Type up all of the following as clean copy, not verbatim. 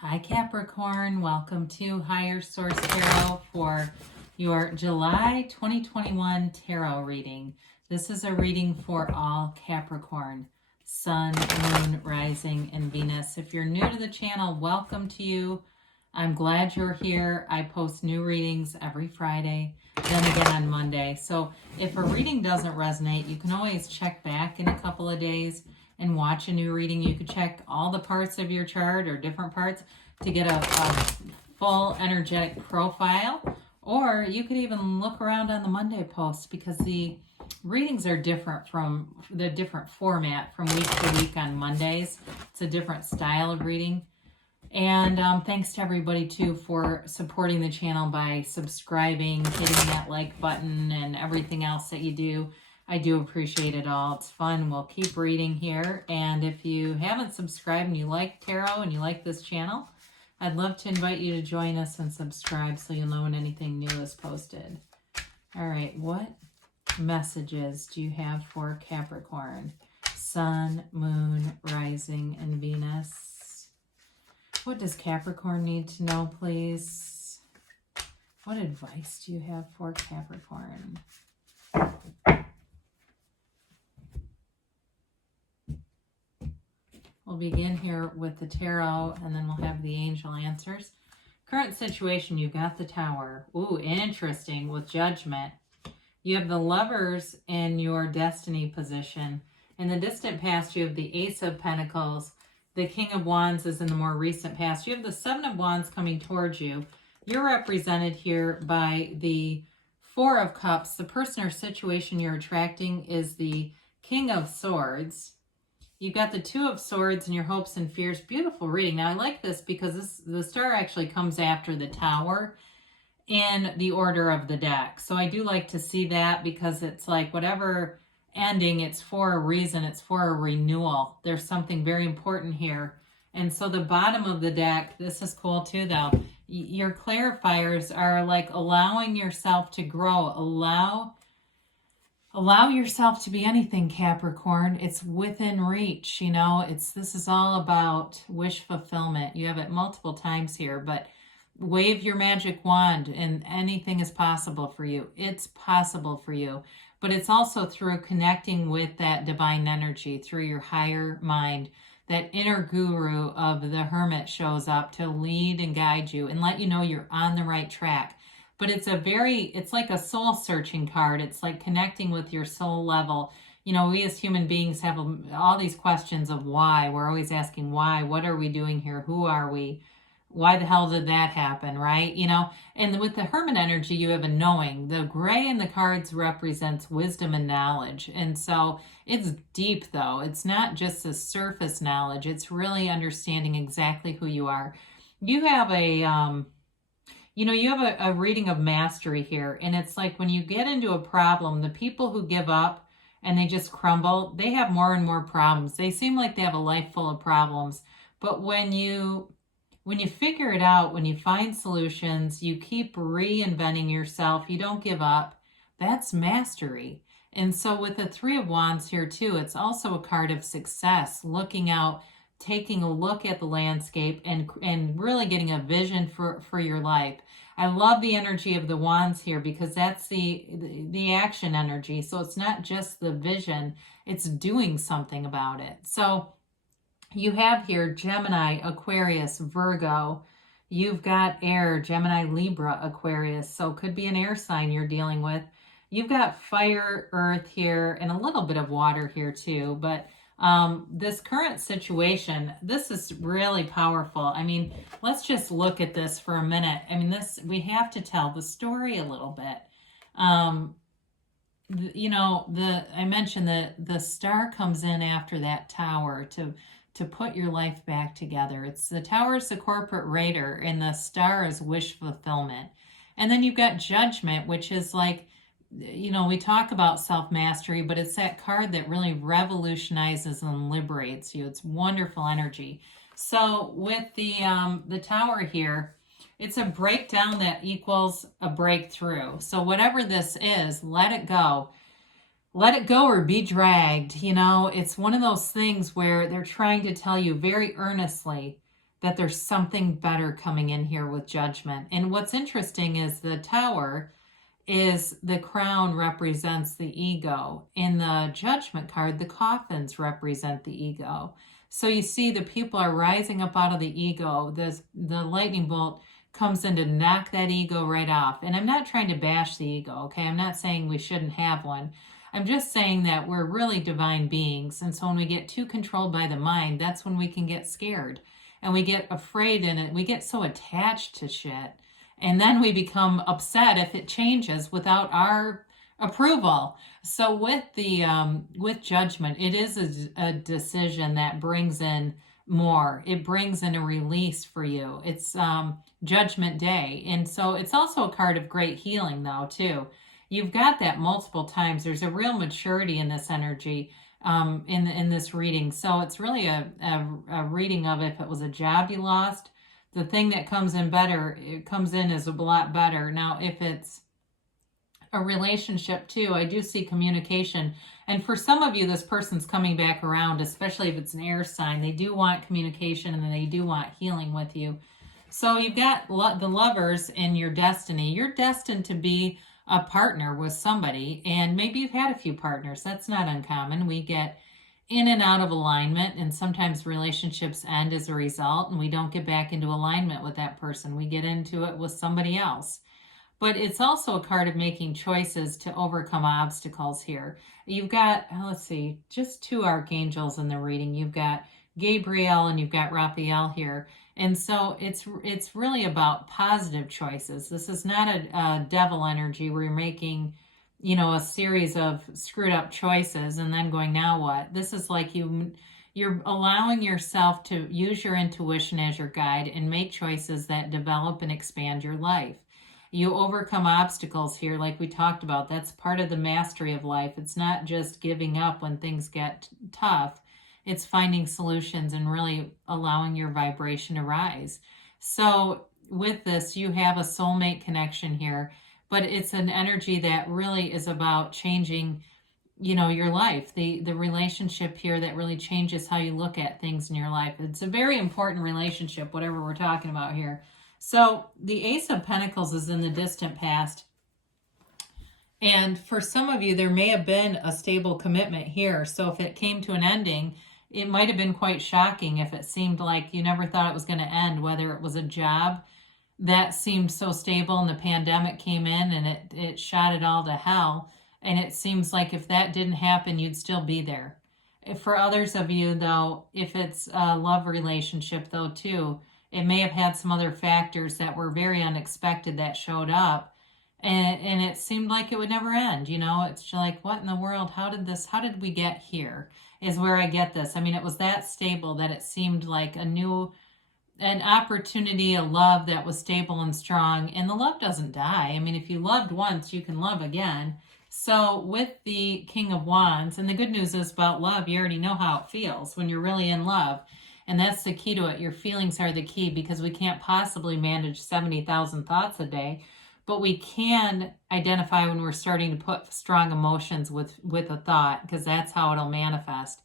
Hi Capricorn, welcome to Higher Source Tarot for your July 2021 tarot reading. This is a reading for all Capricorn, Sun, Moon, Rising, and Venus. If you're new to the channel, welcome to you. I'm glad you're here. I post new readings every Friday, then again on Monday. So if a reading doesn't resonate, you can always check back in a couple of days and watch a new reading. You could check all the parts of your chart or different parts to get a full energetic profile, or you could even look around on the Monday post because the readings are different from the different format from week to week on Mondays. It's a different style of reading. And thanks to everybody too for supporting the channel by subscribing, hitting that like button, and everything else that you do. I do appreciate it all. It's fun. We'll keep reading here. And if you haven't subscribed and you like tarot and you like this channel, I'd love to invite you to join us and subscribe so you'll know when anything new is posted. All right, what messages do you have for Capricorn? Sun, Moon, Rising, and Venus. What does Capricorn need to know, please? What advice do you have for Capricorn? We'll begin here with the tarot, and then we'll have the angel answers. Current situation, you've got the Tower. Ooh, interesting, with Judgment. You have the Lovers in your destiny position. In the distant past, you have the Ace of Pentacles. The King of Wands is in the more recent past. You have the Seven of Wands coming towards you. You're represented here by the Four of Cups. The person or situation you're attracting is the King of Swords. You've got the Two of Swords and your hopes and fears. Beautiful reading. Now, I like this because the star actually comes after the Tower in the order of the deck. So I do like to see that because it's like whatever ending, it's for a reason. It's for a renewal. There's something very important here. And so the bottom of the deck, this is cool too, though. Your clarifiers are like allowing yourself to grow. Allow yourself to be anything, Capricorn. It's within reach, you know. This is all about wish fulfillment. You have it multiple times here, but wave your magic wand and anything is possible for you. It's possible for you. But it's also through connecting with that divine energy, through your higher mind. That inner guru of the hermit shows up to lead and guide you and let you know you're on the right track. But it's like a soul searching card. It's like connecting with your soul level. You know, we as human beings have all these questions of why. We're always asking why. What are we doing here? Who are we? Why the hell did that happen, right? You know, and with the hermit energy, you have a knowing. The gray in the cards represents wisdom and knowledge. And so it's deep, though. It's not just a surface knowledge. It's really understanding exactly who you are. You have a reading of mastery here, and it's like when you get into a problem, the people who give up and they just crumble, they have more and more problems. They seem like they have a life full of problems. But when you figure it out, when you find solutions, you keep reinventing yourself, you don't give up, that's mastery. And so with the Three of Wands here too, it's also a card of success, looking out, taking a look at the landscape and really getting a vision for your life. I love the energy of the wands here because that's the action energy. So it's not just the vision, it's doing something about it. So you have here Gemini, Aquarius, Virgo. You've got air, Gemini, Libra, Aquarius. So it could be an air sign you're dealing with. You've got fire, earth here, and a little bit of water here too. But this current situation, this is really powerful. I mean, let's just look at this for a minute. I mean, we have to tell the story a little bit. I mentioned that the star comes in after that Tower to put your life back together. It's the Tower is the corporate raider, and the star is wish fulfillment. And then you've got Judgment, which is like, we talk about self-mastery, but it's that card that really revolutionizes and liberates you. It's wonderful energy. So with the Tower here, it's a breakdown that equals a breakthrough. So whatever this is, let it go. Let it go or be dragged. It's one of those things where they're trying to tell you very earnestly that there's something better coming in here with Judgment. And what's interesting is the Tower is the crown represents the ego. In the Judgment card, the coffins represent the ego. So you see the people are rising up out of the ego. The lightning bolt comes in to knock that ego right off. And I'm not trying to bash the ego, okay? I'm not saying we shouldn't have one. I'm just saying that we're really divine beings. And so when we get too controlled by the mind, that's when we can get scared. And we get afraid in it. We get so attached to shit. And then we become upset if it changes without our approval. So with the with Judgment, it is a decision that brings in more. It brings in a release for you. It's Judgment Day. And so it's also a card of great healing though too. You've got that multiple times. There's a real maturity in this energy in this reading. So it's really a reading of if it was a job you lost, the thing that comes in better, it comes in as a lot better. Now, if it's a relationship too, I do see communication. And for some of you, this person's coming back around, especially if it's an air sign. They do want communication and they do want healing with you. So you've got the Lovers in your destiny. You're destined to be a partner with somebody, and maybe you've had a few partners. That's not uncommon. We get in and out of alignment, and sometimes relationships end as a result, and we don't get back into alignment with that person. We get into it with somebody else. But it's also a card of making choices to overcome obstacles here. You've got, let's see, just two archangels in the reading. You've got Gabriel and you've got Raphael here. And so it's really about positive choices. This is not a devil energy where you're making, a series of screwed up choices and then going, now what? This is like you're allowing yourself to use your intuition as your guide and make choices that develop and expand your life. You overcome obstacles here, like we talked about. That's part of the mastery of life. It's not just giving up when things get tough. It's finding solutions and really allowing your vibration to rise. So with this, you have a soulmate connection here, but it's an energy that really is about changing, your life, the relationship here that really changes how you look at things in your life. It's a very important relationship, whatever we're talking about here. So the Ace of Pentacles is in the distant past. And for some of you, there may have been a stable commitment here. So if it came to an ending, it might have been quite shocking if it seemed like you never thought it was going to end, whether it was a job that seemed so stable and the pandemic came in and it shot it all to hell. And it seems like if that didn't happen, you'd still be there. For others of you, though, if it's a love relationship, though, too, it may have had some other factors that were very unexpected that showed up. And it seemed like it would never end. It's like, what in the world? How did we get here? Is where I get this. I mean, it was that stable that it seemed like an opportunity, a love that was stable and strong. And the love doesn't die. I mean, if you loved once, you can love again. So with the King of Wands, and the good news is about love, you already know how it feels when you're really in love. And that's the key to it. Your feelings are the key, because we can't possibly manage 70,000 thoughts a day. But we can identify when we're starting to put strong emotions with a thought, because that's how it'll manifest.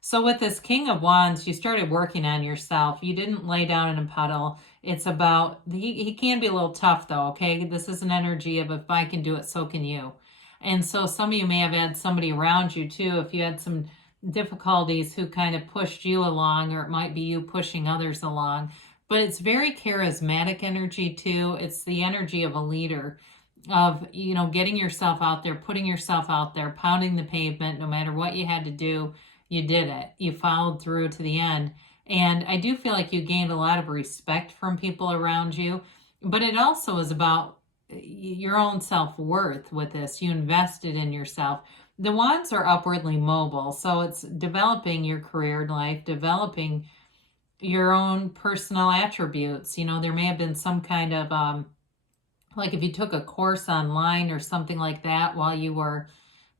So with this King of Wands, you started working on yourself. You didn't lay down in a puddle. It's about, he can be a little tough though, okay? This is an energy of if I can do it, so can you. And so some of you may have had somebody around you too, if you had some difficulties, who kind of pushed you along, or it might be you pushing others along. But it's very charismatic energy too. It's the energy of a leader, of, getting yourself out there, putting yourself out there, pounding the pavement. No matter what you had to do, you did it. You followed through to the end. And I do feel like you gained a lot of respect from people around you. But it also is about your own self-worth with this. You invested in yourself. The Wands are upwardly mobile. So it's developing your career life, developing your own personal attributes. There may have been some kind of, like if you took a course online or something like that while you were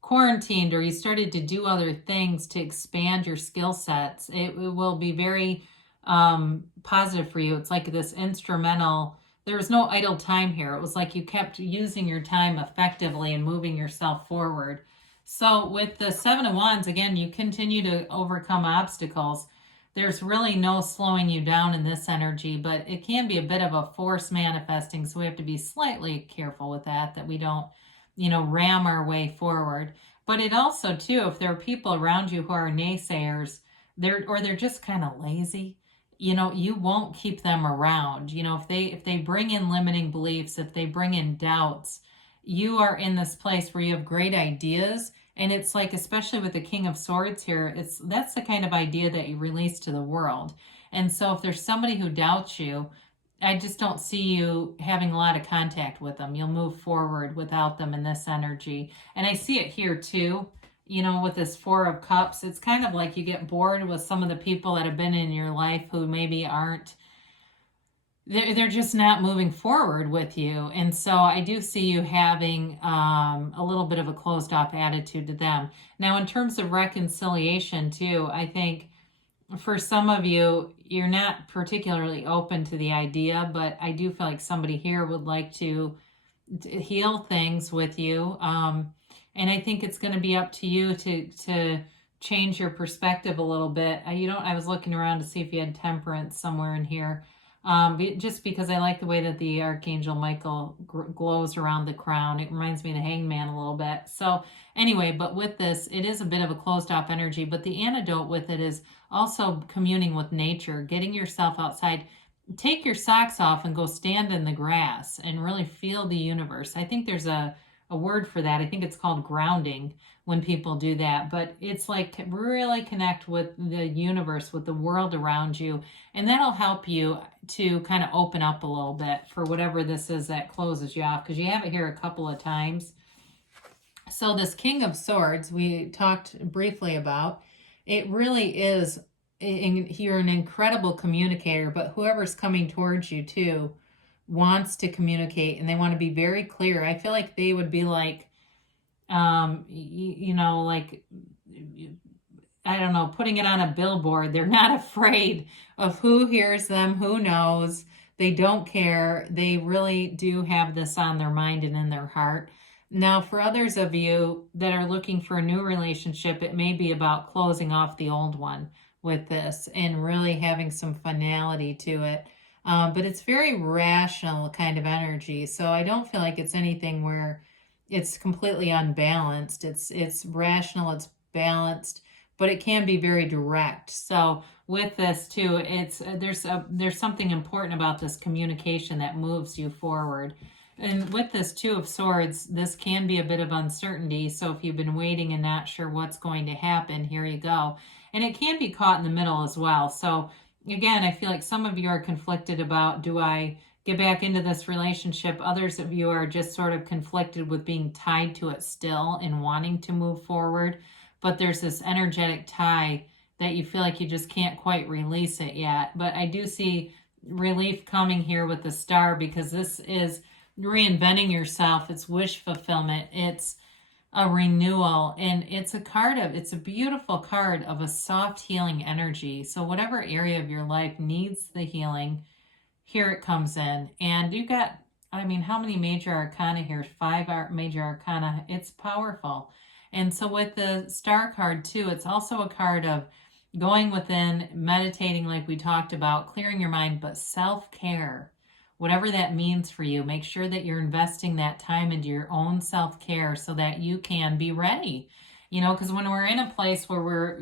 quarantined, or you started to do other things to expand your skill sets, it will be very positive for you. It's like this instrumental, there was no idle time here. It was like you kept using your time effectively and moving yourself forward. So with the Seven of Wands, again, you continue to overcome obstacles. there's really no slowing you down in this energy, but it can be a bit of a force manifesting. So we have to be slightly careful with that we don't, ram our way forward. But it also, too, if there are people around you who are naysayers, they're just kind of lazy, you won't keep them around. If they bring in limiting beliefs, if they bring in doubts, you are in this place where you have great ideas. And it's like, especially with the King of Swords here, that's the kind of idea that you release to the world. And so if there's somebody who doubts you, I just don't see you having a lot of contact with them. You'll move forward without them in this energy. And I see it here too, with this Four of Cups. It's kind of like you get bored with some of the people that have been in your life who maybe aren't, they're just not moving forward with you. And so I do see you having a little bit of a closed off attitude to them. Now, in terms of reconciliation too, I think for some of you, you're not particularly open to the idea, but I do feel like somebody here would like to heal things with you. And I think it's going to be up to you to change your perspective a little bit. I was looking around to see if you had temperance somewhere in here. Just because I like the way that the Archangel Michael glows around the crown. It reminds me of the Hangman a little bit. So anyway, but with this, it is a bit of a closed off energy, but the antidote with it is also communing with nature, getting yourself outside. Take your socks off and go stand in the grass and really feel the universe. I think there's a word for that. I think it's called grounding when people do that, but it's like really connect with the universe, with the world around you, and that'll help you to kind of open up a little bit for whatever this is that closes you off, because you have it here a couple of times. So this King of Swords we talked briefly about, it really is, you're an incredible communicator, but whoever's coming towards you too wants to communicate and they want to be very clear. I feel like they would be like, like, I don't know, putting it on a billboard. They're not afraid of who hears them, who knows. They don't care. They really do have this on their mind and in their heart. Now, for others of you that are looking for a new relationship, it may be about closing off the old one with this and really having some finality to it. But it's very rational kind of energy. So I don't feel like it's anything where it's completely unbalanced. It's rational, it's balanced, but it can be very direct. So with this too, there's something important about this communication that moves you forward. And with this Two of Swords, this can be a bit of uncertainty. So if you've been waiting and not sure what's going to happen, here you go. And it can be caught in the middle as well. So again, I feel like some of you are conflicted about, do I get back into this relationship? Others of you are just sort of conflicted with being tied to it still and wanting to move forward. But there's this energetic tie that you feel like you just can't quite release it yet. But I do see relief coming here with the Star, because this is reinventing yourself. It's wish fulfillment. It's a renewal, and it's a beautiful card of a soft healing energy. So whatever area of your life needs the healing, here it comes in. And you've got, how many major arcana here? 5 major arcana. It's powerful. And so with the Star card too, it's also a card of going within, meditating like we talked about, clearing your mind, but self-care. Whatever that means for you, make sure that you're investing that time into your own self-care so that you can be ready. Because when we're in a place where we're,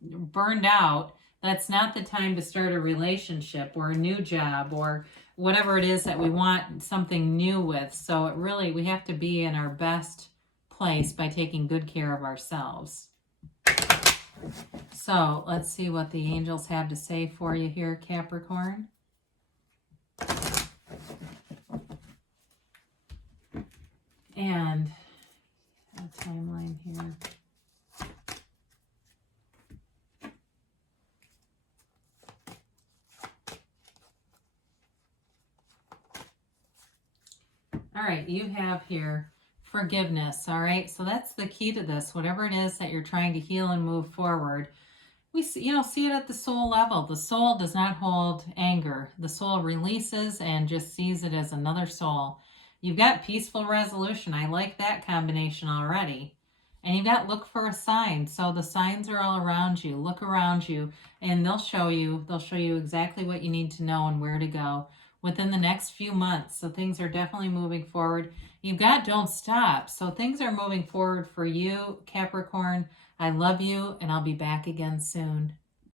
burned out, that's not the time to start a relationship or a new job or whatever it is that we want something new with. So we have to be in our best place by taking good care of ourselves. So let's see what the angels have to say for you here, Capricorn. And a timeline here. All right, you have here forgiveness. All right, so that's the key to this. Whatever it is that you're trying to heal and move forward, we see it at the soul level. The soul does not hold anger. The soul releases and just sees it as another soul. You've got peaceful resolution. I like that combination already. And you've got look for a sign. So the signs are all around you. Look around you and they'll show you exactly what you need to know and where to go within the next few months. So things are definitely moving forward. You've got don't stop. So things are moving forward for you, Capricorn. I love you and I'll be back again soon.